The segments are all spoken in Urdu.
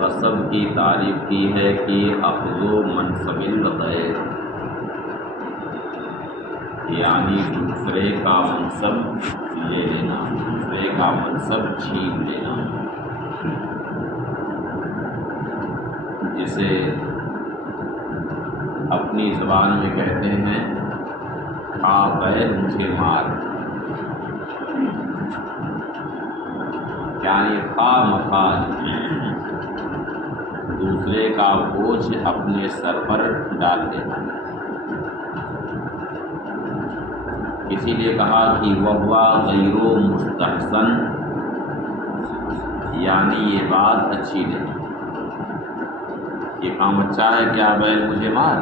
غصب کی تعریف کی ہے کہ اخذ منصب الغیر، یعنی دوسرے کا منصب لے لینا، دوسرے کا منصب چھین لینا، جسے اپنی زبان میں کہتے ہیں کھا بیل مجھے مار، یعنی خواہ مخواہ دوسرے کا بوجھ اپنے سر پر ڈال دینا۔ اسی لیے کہا کہ وَهُوَ غَيْرُ مُسْتَحْسَن، یعنی یہ بات اچھی نہیں، یہ کام اچھا ہے کیا بیل مجھے مار،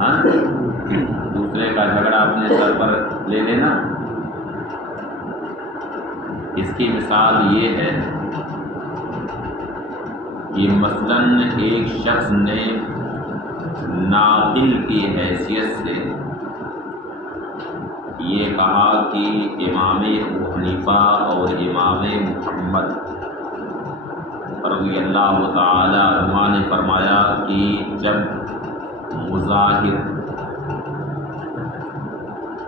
ہاں دوسرے کا جھگڑا اپنے سر پر لے لینا۔ اس کی مثال یہ ہے کہ مثلاً ایک شخص نے ناقل کی حیثیت سے یہ کہا کہ امام ابو حنیفہ اور امام محمد رضی اللہ تعالی عنہ نے فرمایا کہ جب مظاہر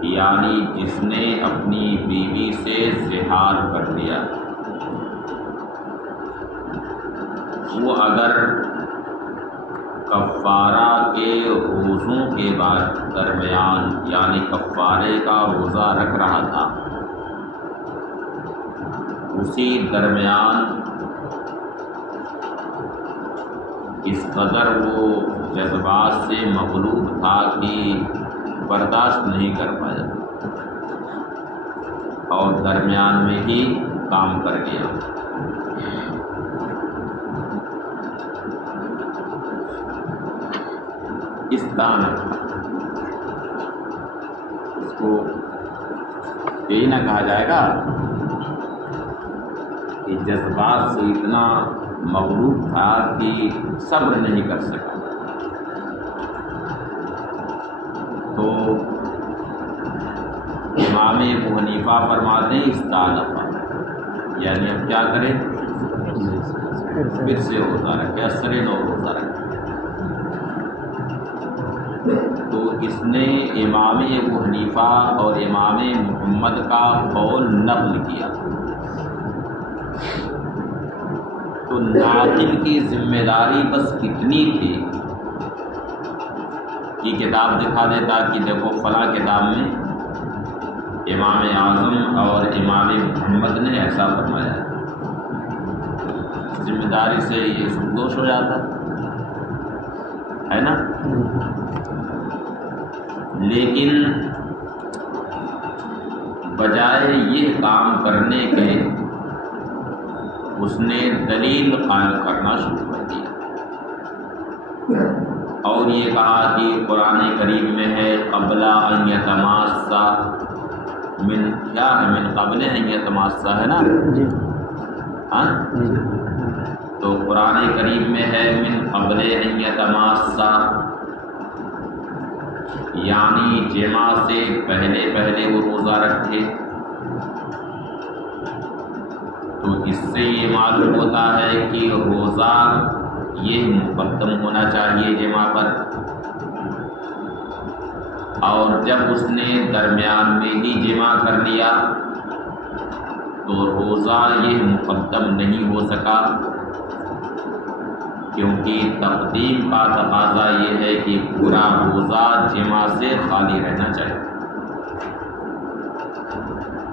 یعنی جس نے اپنی بیوی سے زہار کر لیا، وہ اگر کفارہ کے روزوں کے بعد درمیان یعنی کفارے کا روزہ رکھ رہا تھا، اسی درمیان اس قدر وہ جذبات سے مغلوب تھا کہ برداشت نہیں کر پایا اور درمیان میں ہی کام کر گیا۔ استانا، اس کو یہی نہ کہا جائے گا کہ جذبات سے اتنا مغلوب تھا کہ صبر نہیں کر سکا، تو امام ابو حنیفہ فرماتے ہیں استانفا، یعنی اب کیا کرے، پھر سے روزہ رکھے، اثر نو روزہ رکھے۔ تو اس نے امام ابو حنیفہ اور امام محمد کا قول نقل کیا، تو ناقل کی ذمہ داری بس کتنی تھی کہ کتاب دکھا دیتا کہ دیکھو فلاں کتاب میں امام اعظم اور امام محمد نے ایسا فرمایا، ذمہ داری سے یہ سبدوش ہو جاتا ہے نا۔ لیکن بجائے یہ کام کرنے کے اس نے دلیل قائم کرنا شروع کر دیا اور یہ کہا کہ قرآن کریم میں ہے قبل ان یتماسا، من کیا ہے، من قبل ان یتماسا ہے نا، ہاں تو قرآن کریم میں ہے من قبل ان یتماسا، یعنی جمع سے پہلے وہ روزہ رکھے۔ تو اس سے یہ معلوم ہوتا ہے کہ روزہ یہ مقدم ہونا چاہیے جمع پر، اور جب اس نے درمیان میں ہی جمع کر لیا تو روزہ یہ مقدم نہیں ہو سکا، کیونکہ تقدیم کا تقاضا یہ ہے کہ پورا روزہ جمع سے خالی رہنا چاہیے،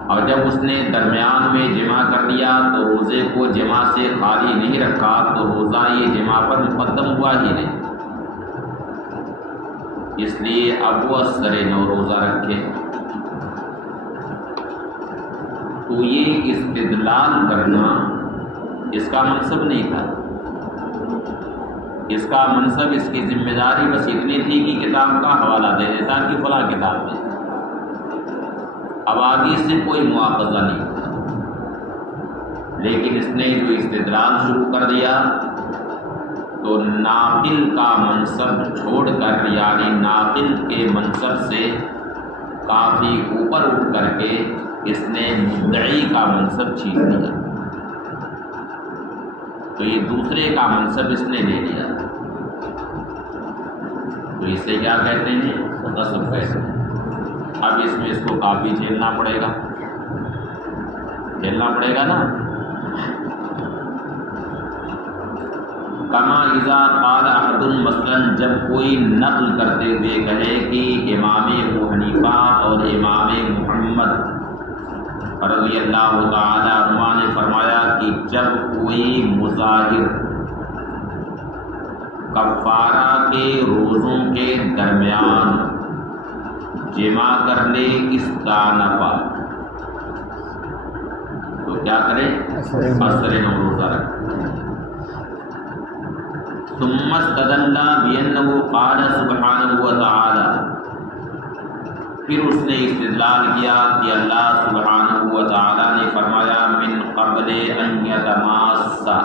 اور جب اس نے درمیان میں جمع کر لیا تو روزے کو جمع سے خالی نہیں رکھا تو روزہ یہ جمع پر مقدم ہوا ہی نہیں، اس لیے اب وہ اثر نو روزہ رکھے۔ تو یہ استدلال کرنا اس کا منصب نہیں تھا، اس کا منصب، اس کی ذمہ داری بس اتنی تھی کہ کتاب کا حوالہ دے دیتا کہ فلاں کتاب میں، اب آگے سے کوئی مواخذہ نہیں تھا۔ لیکن اس نے جو استدلال شروع کر دیا تو ناقل کا منصب چھوڑ کر، یعنی ناقل کے منصب سے کافی اوپر اٹھ کر کے اس نے مدعی کا منصب چھین لیا، تو یہ دوسرے کا منصب اس نے لے لیا، تو اسے کیا کہتے ہیں؟ غصب کہتے ہیں۔ اب اس میں اس کو کافی جھیلنا پڑے گا نا۔ کما اذا قال احد مثلا، جب کوئی نقل کرتے ہوئے کہے کہ امام ابو حنیفہ اور امام محمد رضی اللہ تعالی عنہ نے فرمایا کہ جب کوئی مظاہر کفارہ کے روزوں کے درمیان جمع کر لے استانفا، تو کیا کرے؟ عصر نو روزہ رکھے۔ ثم استدل بأنه قال سبحانہ وتعالی، پھر اس نے استدلال کیا کہ اللہ سبحانہ وتعالی نے فرمایا من قبل ان یتماسا،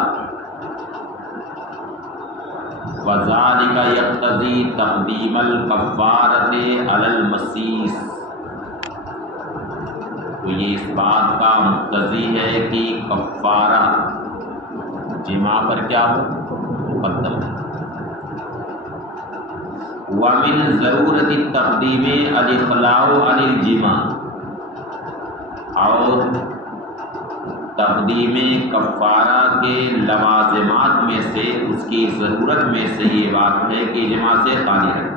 وذلك یقتضی تقدیم الکفارۃ علی المسیس، تو یہ اس بات کا مقتضی ہے کہ کفارہ جمع پر کیا ہو؟ مقدم۔ ومن ضرورت التقدیم الاخلاء عن الجماع، اور تقدیم کفارہ کے لوازمات میں سے اس کی ضرورت میں سے یہ بات ہے کہ جماع سے خالی رکھے۔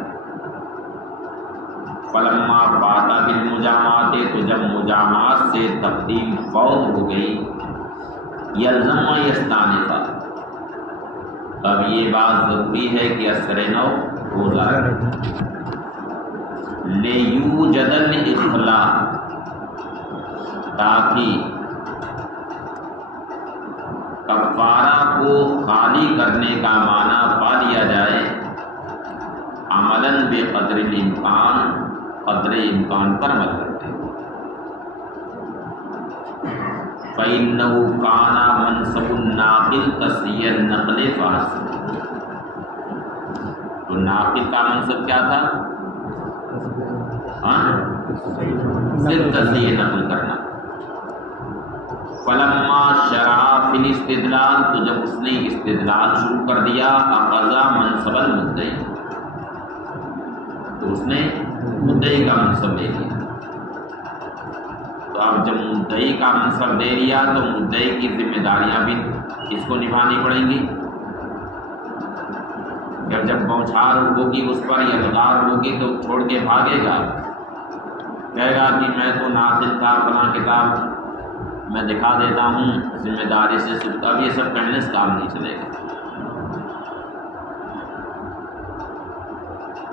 فلما فات بالمجامعات، تو جب مجامعات سے تقدیم فوت ہو گئی، یلزم یستانفا، اب یہ بات ضروری ہے کہ عصر نو روزہ رکھے۔ لیوجد الاخلاء، تاکہ کفارہ کو خالی کرنے کا معنی پا لیا جائے، عملاً بقدر الامکان، قدر امکان پر عمل کرتے ہیں۔ فَإِنَّهُ كَانَ مَنْصَبُ النَّاقِلِ تَصْحِيحَ النَّقْلِ فَحَسْبُ، تو ناقل کا منصب کیا تھا؟ صرف تصحیح نقل کرنا۔ فلما شرع فی الاستدلال، تو جب اس نے استدلال شروع کر دیا، اخذ منصب المدعی، تو اس نے مدعی کا منصب لے لیا۔ تو اب جب مدعی کا منصب لے لیا تو مدعی کی ذمہ داریاں بھی اس کو نبھانی پڑیں گی۔ جب بوچھار ہوگی اس پر یا لگار ہوگی تو چھوڑ کے بھاگے گا، کہے گا کہ میں تو ناقل تھا، فلاں کتاب میں دکھا دیتا ہوں ذمہ داری سے، اب یہ سب کہنے سے کام نہیں چلے گا۔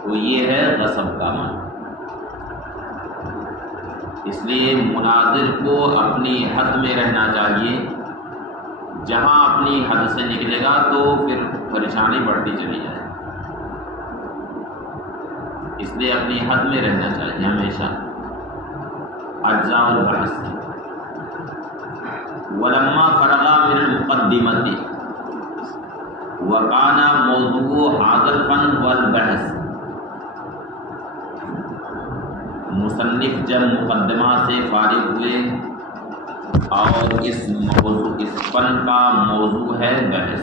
تو یہ ہے غصب کا معنی۔ اس لیے مناظر کو اپنی حد میں رہنا چاہیے، جہاں اپنی حد سے نکلے گا تو پھر پریشانی بڑھتی چلی جائے، اس لیے اپنی حد میں رہنا چاہیے ہمیشہ۔ اجزاء البحث، ولما فرغ من المقدمۃ وکان موضوع هذا الفن والبحث، مصنف جب مقدمہ سے فارغ ہوئے اور اس فن کا موضوع ہے بحث،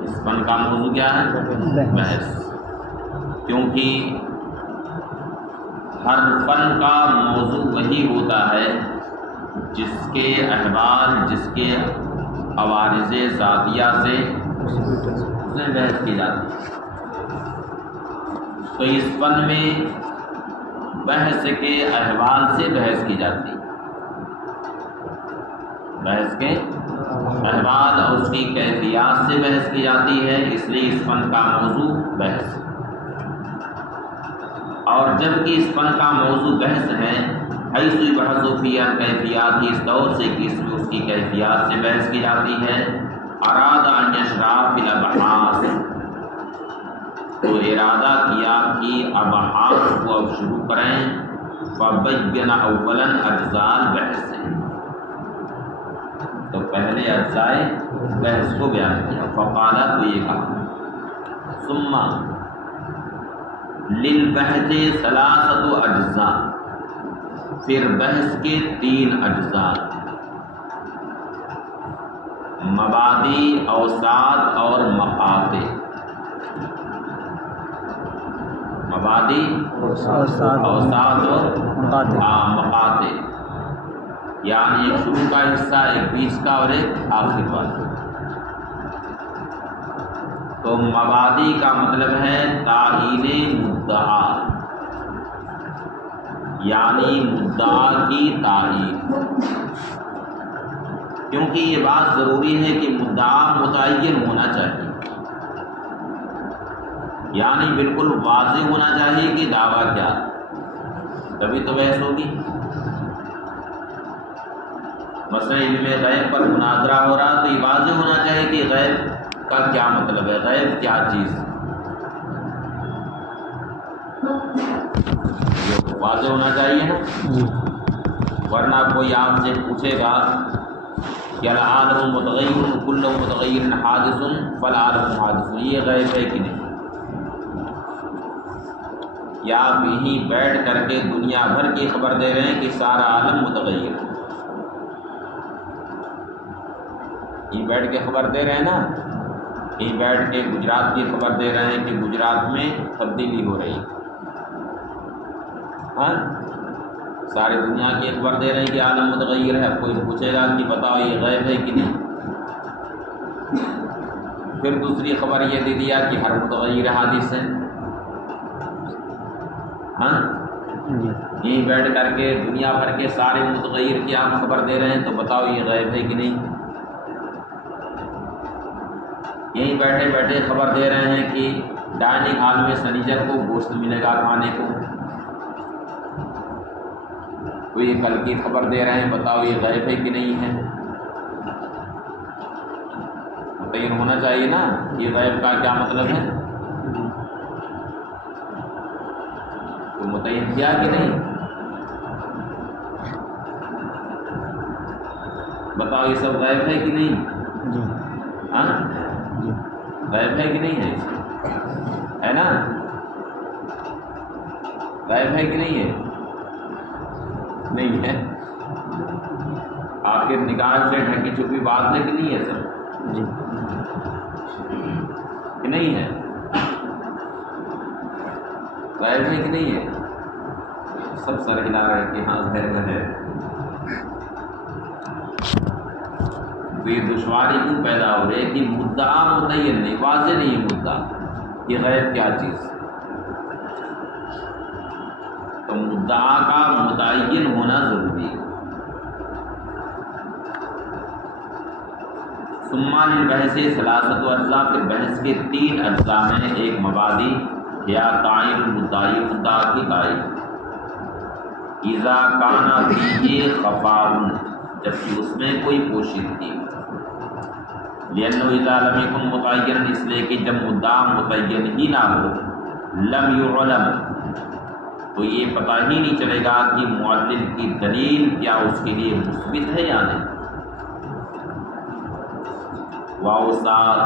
اس فن کا موضوع کیا ہے؟ بحث، کیونکہ ہر فن کا موضوع وہی ہوتا ہے جس کے احوال، جس کے عوارض ذاتیہ سے اس میں بحث کی جاتی ہے۔ تو اس فن میں بحث کے احوال سے بحث کی جاتی ہے، بحث کے احوال اور اس کی کیفیات سے بحث کی جاتی ہے، اس لیے اس فن کا موضوع بحث۔ اور جب کہ اس فن کا موضوع بحث ہے، حیث بحث فی کیفیات، اس طور سے کہ اس میں اس کی کیفیات سے بحث کی جاتی ہے، اراد ان یشرع فی الابحاث، تو ارادہ کیا کہ ابحاث کو اب شروع کریں، فبین اولا اجزاء البحث، تو پہلے اجزاء بحث کو بیان کیا، فقال، تو یہ کہا، ثم للبحث ثلاثۃ اجزاء، پھر بحث کے 3 اجزاء، مبادی، اوساط اور مقاطع۔ مبادی، اوساط اور مقاطع، یعنی ایک شروع کا حصہ، ایک بیچ کا اور ایک آخر والا۔ تو مبادی کا مطلب ہے تعیین مدعا، یعنی مدعا کی تعیین، کیونکہ یہ بات ضروری ہے کہ مدعا متعین ہونا چاہیے، یعنی بالکل واضح ہونا چاہیے کہ دعویٰ کیا، تبھی تو بحث ہوگی۔ مثلا علم غیب پر مناظرہ ہو رہا تو یہ واضح ہونا چاہیے کہ غیب کا کیا مطلب ہے، غیب کیا چیز، واضح ہونا چاہیے نا، ورنہ کوئی آپ سے پوچھے گا کہ العالم متغیر کل متغیر حادث فالعالم حادث، یہ غیب ہے کہ نہیں؟ یا آپ یہیں بیٹھ کر کے دنیا بھر کی خبر دے رہے ہیں کہ سارا عالم متغیر ہے، یہ بیٹھ کے خبر دے رہے ہیں نا، یہ بیٹھ کے گجرات کی خبر دے رہے ہیں کہ گجرات میں تبدیلی ہو رہی ہے، ہاں ساری دنیا کی خبر دے رہے ہیں کہ عالم متغیر ہے۔ کوئی پوچھے گا کہ بتاؤ یہ غیب ہے کہ نہیں؟ پھر دوسری خبر یہ دے دیا کہ ہر متغیر حادث ہے، ہاں یہیں بیٹھ کر کے دنیا بھر کے سارے متغیر کی آپ خبر دے رہے ہیں، تو بتاؤ یہ غیب ہے کہ نہیں؟ یہیں بیٹھے بیٹھے خبر دے رہے ہیں کہ ڈائننگ ہال میں سنیچر کو گوشت ملے گا کھانے کو، تو یہ کل کی خبر دے رہے ہیں، بتاؤ یہ غیب ہے کہ نہیں ہے؟ متعین ہونا چاہیے نا، یہ غیب کا کیا مطلب ہے، تو متعین کیا کہ نہیں؟ بتاؤ یہ سب غیب ہے کہ نہیں؟ ہاں غیب ہے کہ نہیں ہے نا؟ غیب ہے کہ نہیں ہے؟ نہیں ہے۔ آخر نگاہ سے ڈھکی چھپی بات ہے کہ نہیں ہے سر؟ جی کہ نہیں ہے؟ غیب ہے کہ نہیں ہے؟ سب سر ہلا رہے کہ ہاں غیب ہے۔ تو یہ دشواری کیوں پیدا ہو رہی ہے کہ مدعا متعین نہیں، واضح نہیں مدعا کہ غیب کیا چیز، تو مدعا کا متعین ہونا ضروری ہے۔ ثم للبحث ثلاثۃ اجزاء، پھر بحث کے 3 اجزاء ہیں، ایک مبادی یا تعین المدعی، مدعا کی تعین، اذا کان فیہ خفاء، جبکہ اس میں کوئی پوشیدگی، لأنه اذا لم يكن متعینا، اس لیے کہ جب مدعا متعین ہی نہ ہو، لم يعلم، تو یہ پتہ ہی نہیں چلے گا کہ معلل کی دلیل کیا اس کے لیے مثبت ہے یا نہیں۔ واوساط،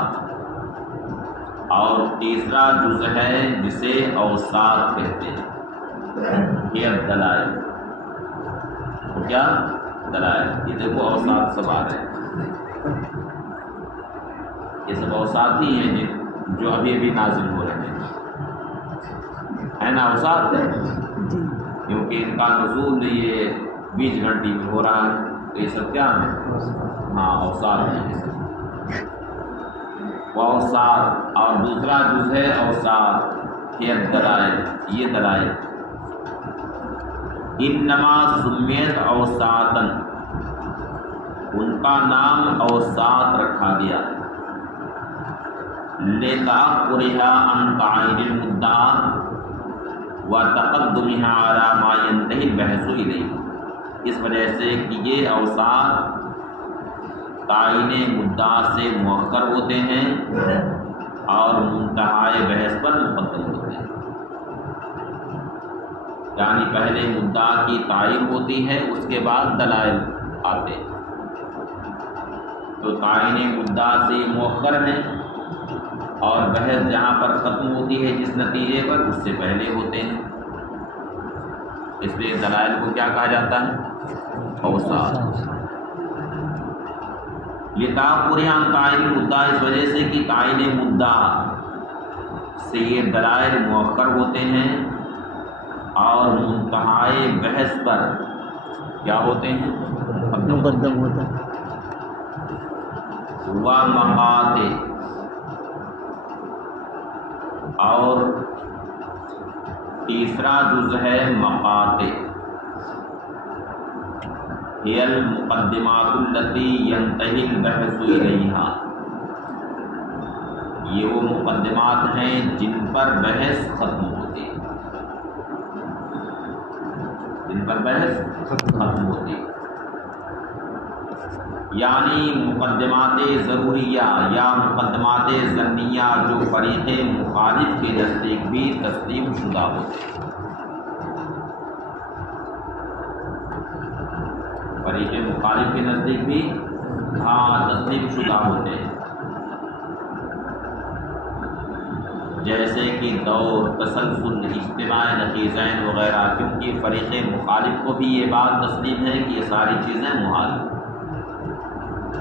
اور تیسرا جز ہے جسے اوساط کہتے ہیں، یہ دلائل، کیا دلائل، یہ دیکھو اوساط سب آ رہے ہیں، یہ سب اوساط ہی ہیں جو ابھی ابھی نازل ہو رہے ہیں، ہے نا اوساط، کیونکہ ان کا نزول یہ 20 گھنٹے میں ہو رہا ہے، تو یہ سب کیا ہیں؟ ہاں اوساط ہیں۔ وہ اوساط، اور دوسرا جز ہے اوساط، یہ دلائل، یہ دلائل، انما سمیت اوساطن، ان کا نام اوساط رکھا گیا، لتأخرها عن تعین المدعا وتقدمها على ما ينتهي البحث الیہ، اس وجہ سے کہ یہ اوساط تعین مدعا سے مؤخر ہوتے ہیں اور منتہائے بحث پر مقدم ہوتے ہیں، یعنی پہلے مدعا کی تعین ہوتی ہے، اس کے بعد دلائل آتے ہیں، تو تعین مدعا سے مؤخر ہیں اور بحث جہاں پر ختم ہوتی ہے جس نتیجے پر، اس سے پہلے ہوتے ہیں، اس لیے دلائل کو کیا کہا جاتا ہے؟ اوصاف۔ لتعاقر عن قائل مدعا، اس وجہ سے کہ قائل مدعا سے یہ دلائل مؤخر ہوتے ہیں اور منتہائے بحث پر کیا ہوتے ہیں؟ مقدم ہوتا ہے۔ ومقاطع، اور تیسرا جز ہے مقاطع، هي المقدمات التي ينتهي البحث إليها، یہ وہ مقدمات ہیں جن پر بحث ختم ہوتی ہے، جن پر بحث ختم ہوتی ہے، یعنی مقدمات ضروریہ یا مقدمات ظنیہ جو فریق مخالف کے نزدیک بھی تسلیم شدہ ہوتے ہیں، فریق مخالف کے نزدیک بھی تسلیم شدہ ہوتے ہیں، جیسے کہ دور، تسلسل، اجتماع نقیضین وغیرہ، کیونکہ فریق مخالف کو بھی یہ بات تسلیم ہے کہ یہ ساری چیزیں محال ہیں،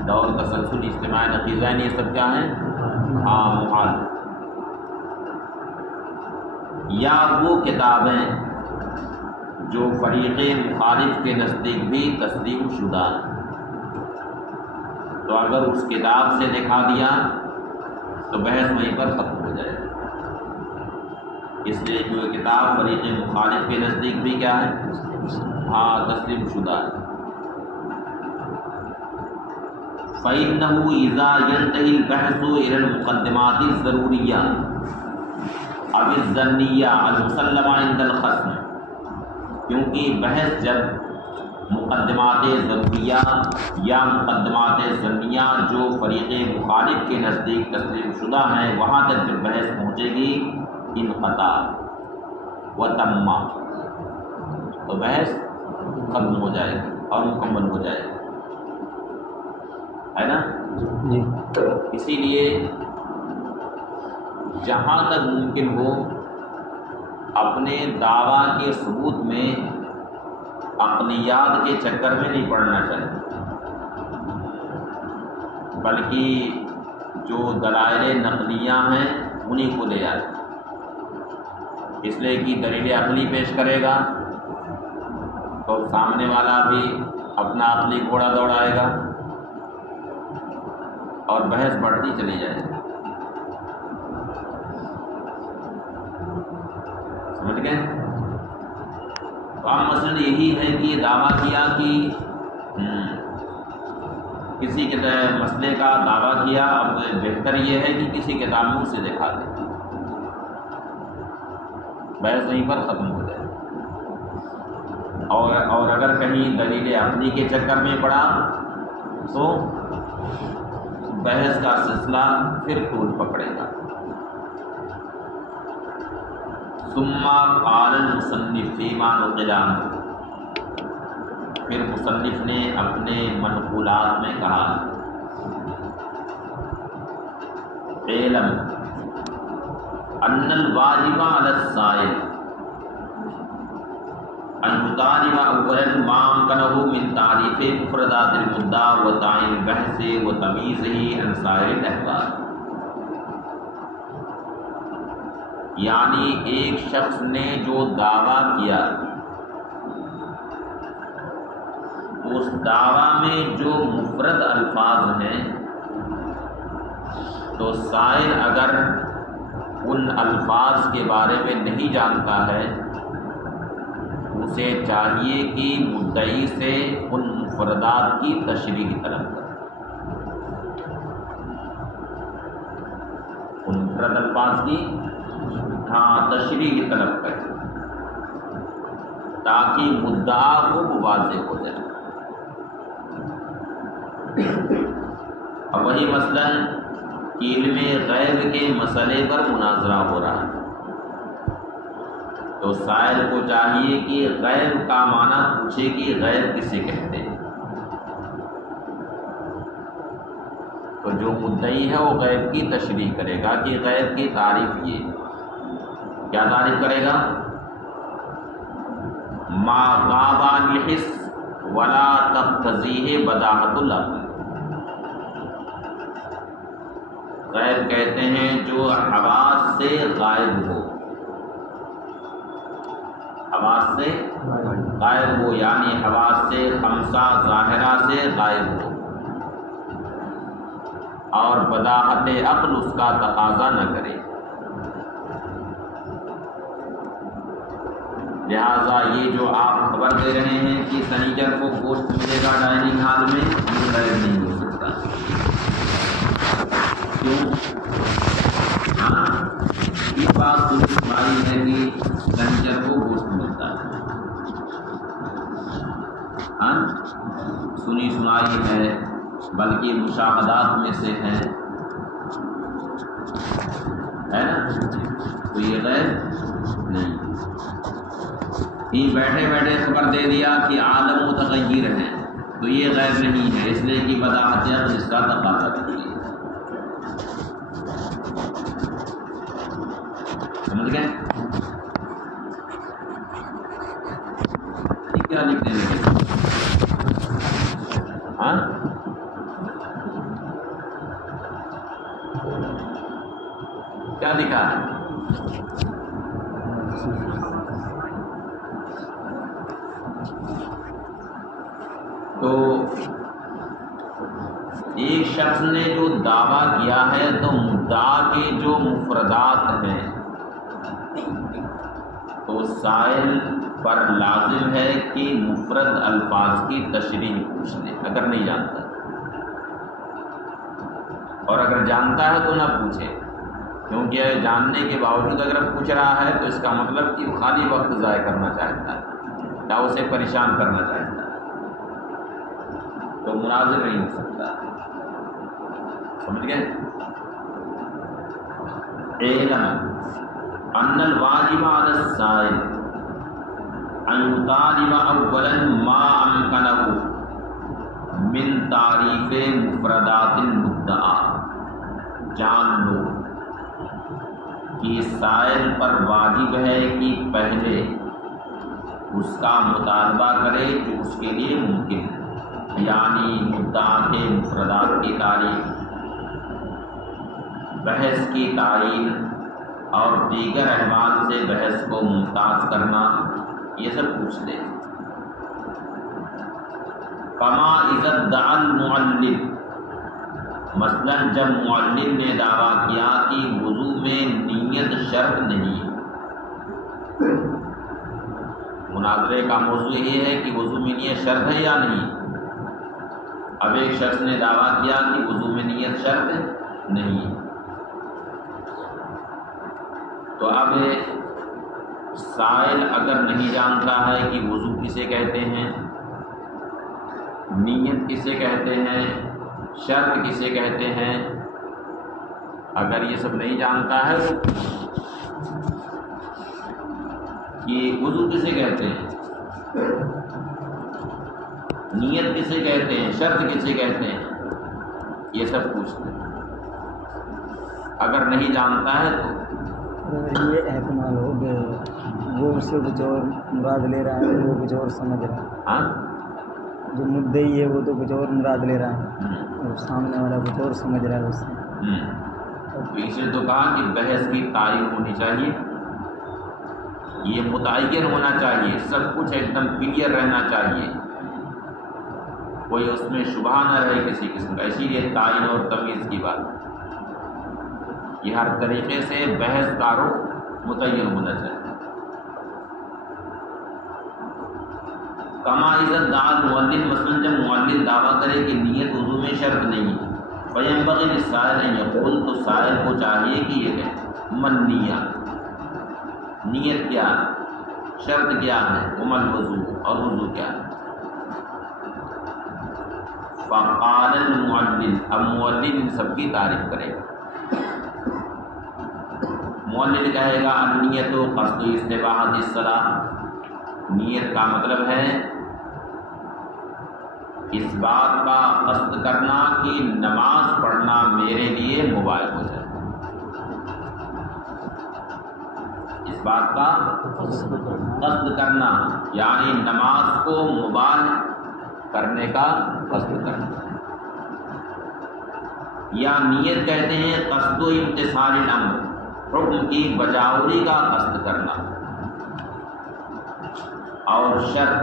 دور، تسلسل، اجتماع نقیضین، یہ سب کیا ہیں؟ محال۔ یا وہ کتابیں جو فریق مخالف کے نزدیک بھی تسلیم شدہ ہیں، تو اگر اس کتاب سے دکھا دیا تو بحث وہیں پر ختم ہو جائے، اس لیے جو کتاب فریق مخالف کے نزدیک بھی کیا ہے؟ تسلیم شدہ ہے۔ فَإِنَّهُ إِذَا يَنْتَهِي الْبَحْثُ إِلَى الْمُقَدِّمَاتِ الضَّرُورِيَّةِ أَوِ الظَّنِّيَّةِ الْمُسَلَّمَةِ عِنْدَ الْخَصْمِ، کیونکہ بحث جب مقدمات ضروریہ یا مقدمات ظنیہ جو فریق مخالف کے نزدیک تسلیم شدہ ہیں وہاں تک جب بحث پہنچے گی، انقطع وتم، تو بحث ختم ہو جائے گی اور مکمل ہو جائے گی، ہے نا؟ جی۔ اسی لیے جہاں تک ممکن ہو اپنے دعویٰ کے ثبوت میں عقلیات کے چکر میں نہیں پڑنا چاہیے، بلکہ جو دلائل نقلیہ ہیں انہیں کو لے آئے، اس لیے کہ دلیل عقلی پیش کرے گا تو سامنے والا بھی اپنا عقلی گھوڑا دوڑائے گا اور بحث بڑھتی چلی جائے گی، سمجھ گئے؟ تو اب مثلاً یہی ہے کہ یہ دعویٰ کیا کہ کسی کے مسئلے کا دعویٰ کیا، اب بہتر یہ ہے کہ کسی کے تعلق سے دکھا دیں، بحث وہیں پر ختم ہو جائے، اور اگر کہیں دلیل عقلی کے چکر میں پڑا تو بحث کا سلسلہ پھر طول پکڑے گا۔ ثم قال المصنف فيما نقل عنه، پھر مصنف نے اپنے منقولات میں کہا، علم ان الواجب على السائل ان يطالب اولا ما امكنه من تعريف مفردات المدعى وتعيين البحث وتمييزه عن سائر الاحوال، یعنی ایک شخص نے جو دعویٰ کیا اس دعویٰ میں جو مفرد الفاظ ہیں تو سائل اگر ان الفاظ کے بارے میں نہیں جانتا ہے اسے چاہیے کہ مدعی سے ان مفردات کی تشریح طلب کرے، ان مفرد الفاظ کی تشریح طلب کرے تاکہ مدعا کو واضح ہو جائے۔ اب وہی مثلاً علم غیب کے مسئلے پر مناظرہ ہو رہا ہے تو سائل کو چاہیے کہ غیب کا معنی پوچھے کہ غیب کسے کہتے ہیں، تو جو مدعی ہے وہ غیب کی تشریح کرے گا کہ غیب کی تعریف یہ کیا تعریف کرے گا؟ ما غاب عن الحس ولا تقتضیہ بداہت العقل. غیب کہتے ہیں جو حواس سے غائب ہو، حواس سے غائب ہو یعنی حواس سے خمسہ ظاہرہ سے غائب ہو اور بداہت عقل اس کا تقاضا نہ کرے. لہذا یہ جو آپ خبر دے رہے ہیں کہ سنیچر کو گوشت ملے گا ڈائننگ ہال میں، یہ غیب نہیں ہو سکتا. کیوں؟ یہ بات سنی سنائی ہے کہ سنیچر کو گوشت ملتا ہے، سنی سنائی ہے، بلکہ مشاہدات میں سے ہے نا، تو یہ غیب نہیں. بیٹھے بیٹھے خبر دے دیا کہ عالم متغیر ہے تو یہ غیب نہیں ہے، اس لیے کہ بداہت عقل اس کا تقاضا کرتی ہے. سمجھ گئے؟ کیا لکھنے لگے؟ ہاں کیا لکھا ہے؟ تو ایک شخص نے جو دعویٰ کیا ہے تو مدعا کے جو مفردات ہیں تو سائل پر لازم ہے کہ مفرد الفاظ کی تشریح پوچھ لے اگر نہیں جانتا، اور اگر جانتا ہے تو نہ پوچھے، کیونکہ جاننے کے باوجود اگر پوچھ رہا ہے تو اس کا مطلب کہ وہ خالی وقت ضائع کرنا چاہتا ہے یا اسے پریشان کرنا چاہتا ہے، تو مناظر نہیں ہو سکتا. سمجھ گئے؟ علم ان الواجب علی السائل ان یطالب اولا ما امکنہ من تعریف مفردات المدعا. جان لو کہ سائل پر واجب ہے کہ پہلے اس کا مطالبہ کرے جو اس کے لیے ممکن ہے، یعنی مدعا کے مفردات کی تعریف، بحث کی تعین اور دیگر احوال سے بحث کو ممتاز کرنا، یہ سب پوچھ لے. کما اذا ادعى المعلم، مثلا جب معلم نے دعویٰ کیا کہ وضو میں نیت شرط نہیں. مناظرے کا موضوع یہ ہے کہ وضو میں نیت شرط ہے یا نہیں. اب ایک شخص نے دعویٰ کیا کہ وضو میں نیت شرط نہیں، تو اب سائل اگر نہیں جانتا ہے کہ وضو کسے کہتے ہیں، نیت کسے کہتے ہیں، شرط کسے کہتے ہیں، اگر یہ سب نہیں جانتا ہے کہ وضو کسے کہتے ہیں، نیت کسے کہتے ہیں، شرط کسے کہتے ہیں، یہ سب پوچھتے ہیں. اگر نہیں جانتا ہے تو یہ احتمال ہو کہ وہ اس سے کچھ اور مراد لے رہا ہے، وہ کچھ اور سمجھ رہا ہے. ہاں جو مدعی ہے وہ تو کچھ اور مراد لے رہا ہے اور سامنے والا کچھ اور سمجھ رہا ہے اس سے. اس نے تو کہا کہ بحث کی تعین ہونی چاہیے، یہ متعین ہونا چاہیے، سب کچھ ایک دم کلیئر رہنا چاہیے، کوئی اس میں شبہ نہ رہے کسی قسم کا. اسی لیے تعین اور تمیز کی بات، یہ ہر طریقے سے بحث کا رخ متعین ہونا چاہیے. کما اذا ادعى المؤلف، مثلا جب مؤلف دعویٰ کرے کہ نیت وضو میں شرط نہیں، فینبغی للسائل ان یقول، تو سائل کو چاہیے کہ یہ کہے من نیت، نیت کیا ہے، شرط کیا ہے، وما الوضو، اور وضو کیا ہے. فقال المؤلف، اب مؤلف ان سب کی تعریف کرے گا. مؤلف کہے گا النیت قصد استباحۃ الصلاۃ، نیت کا مطلب ہے اس بات کا قصد کرنا کہ نماز پڑھنا میرے لیے مباح ہو جائے، اس بات کا قصد کرنا یعنی نماز کو مباح کرنے کا قصد کرنا، یا نیت کہتے ہیں قصد و امتثال الامر، حکم کی بجاوری کا قصد کرنا، اور شرط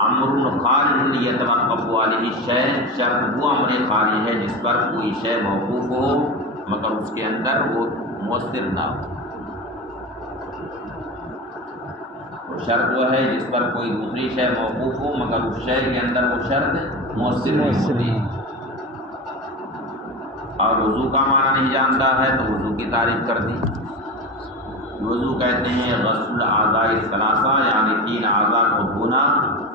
امر خارج یتوقف علیہ الشیء، شرط وہ امر خارج ہے جس پر کوئی شے موقوف ہو مگر اس کے اندر وہ مؤثر نہ ہو، شرط وہ ہے جس پر کوئی دوسری شے موقوف ہو مگر اس شے کے اندر وہ شرط مؤثر نہیں ہوتی۔ اور وضو کا معنی نہیں جانتا ہے تو وضو کی تعریف کر دی۔ وضو کہتے ہیں غسل اعضاء الثلاثہ یعنی 3 اعضاء کو دھونا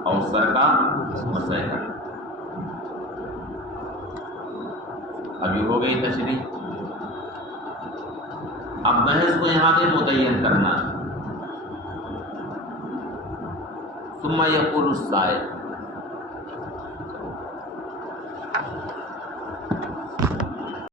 اور سر کا مسح کرنا۔ ابھی ہو گئی تشریح، اب بحث کو یہاں پہ متعین کرنا ہے۔ ثم یقول السائل،